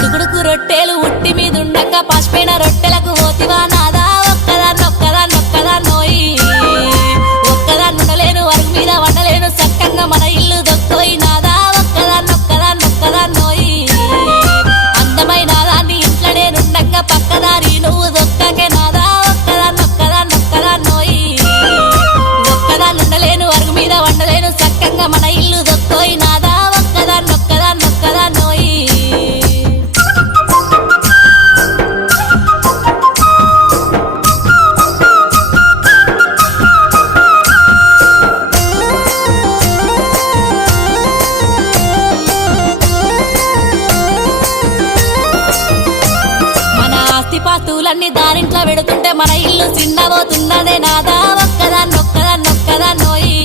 ఉడుకుడుకు రొట్టెలు ఉట్టి మీదుండగా పసిపోయిన రొట్టెలకు పోతివా నాదా ఒక్కదాన్నోయి ఒక్కదాన్నుండలేను వరకు మీద వండలేను చక్కగా మన ఇల్లు దొక్కోయి నాదా ఒక్కదాన్నోయి అందమైన దాన్ని ఇంట్లో నేనుండగా పక్కదారి నువ్వు దొక్కకే నాదా ఒక్కదాన్నోయి ఒక్కదాన్నుండలేను వరకు మీద వండలేను చక్కగా మన ఇల్లు దొక్కోయి నాదా ఒక్కదాన్నోయి పాతులన్నీ దారింట్లో పెడుతుంటే మన ఇల్లు చిన్నబోతున్నదే నాదా ఒక్కదాన్నోయి